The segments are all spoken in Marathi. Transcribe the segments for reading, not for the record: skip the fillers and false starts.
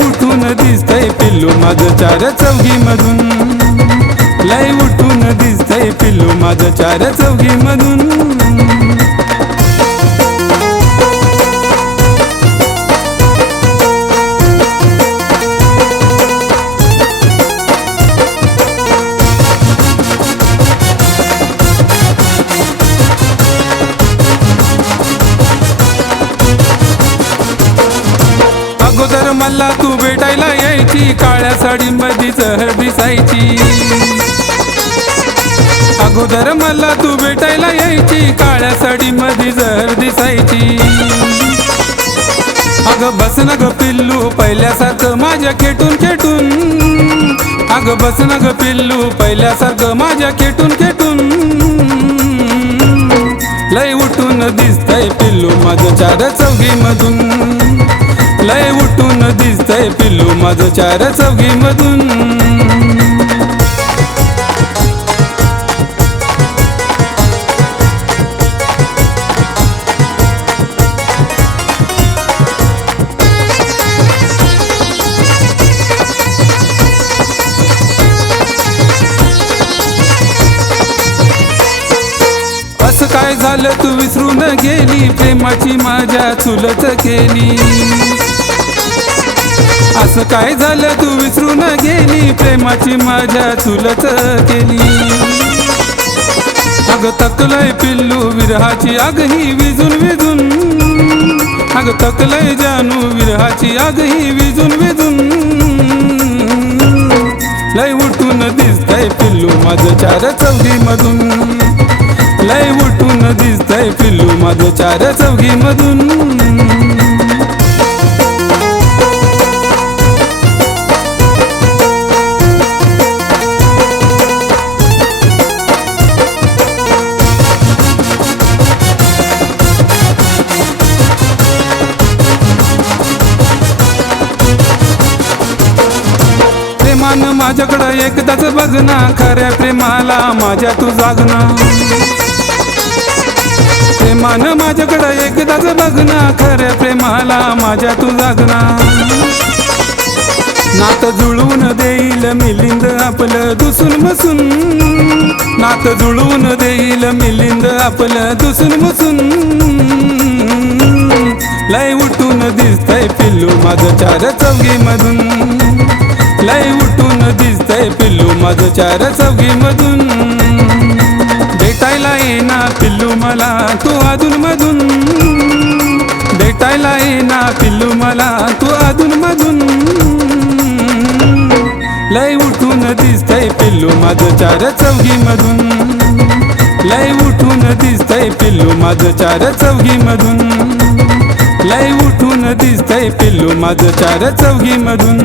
उठून दिसतंय पिल्लू माझं चार चौघी मधून, लय उठून दिसतंय पिल्लू माझं चार चौघी मधून। अगोदर मला तू भेटायला यायची, काळ्या साडीमध्ये चहर दिसायची। अगोदर मला तू भेटायला यायची, काळ्या साडीमध्ये चहर दिसायची। अगं बस न ग पिल्लू पहिल्यासारखं माझ्या खेटून खेटून, अगं बस न ग पिल्लू पहिल्यासारखं माझ्या खेटून खेटून। लय उठून दिसतंय पिल्लू माझं चार चौघी मधून, लय उठून दिसतंय पिल्लू माझं चार चौघी मधून। असं काय झालं तू विसरून गेली, प्रेमाची माझ्या चुलत केली। असं काय झालं तू विसरून गेली, प्रेमाची माझ्या चुलत केली। अगं तकलय पिल्लू विरहाची आग ही विजून विजून, अगं तकलय जानू विरहाची आग ही विजून विजून। लय उठून दिसतंय पिल्लू माझं चार चौघी मधून, लय उठून दिसतंय पिल्लू माझं चार चौघी मधून। प्रेमानं माझ्याकडं एकदाच बघना, खऱ्या प्रेमाला माझ्या तू जागना। प्रेमानं माझ्याकडं एकदाच बघना, खऱ्या प्रेमाला माझ्या तू जागना। नातं जुळवून देईल मिलिंद आपलं दुसून मसून, नातं जुळवून देईल मिलिंद आपलं दुसून मसून। लय उठून दिसतंय पिल्लू माझं चार चौघी मधून, लय उठून दिसतंय पिल्लू माझं चार चौघी मधून। भेटायला येना पिल्लू मला तू अधून मधून, भेटायला येना पिल्लू मला तू अधून मधून। लय उठून दिसतंय पिल्लू माझं चार चौघी मधून, लय उठून दिसतंय पिल्लू माझं चार चौघी मधून, लय उठून दिसतंय पिल्लू माझं चार चौघी मधून,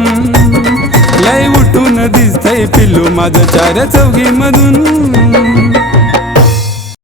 लय उठून दिसतंय पिल्लू माझं चार चौघी मधून।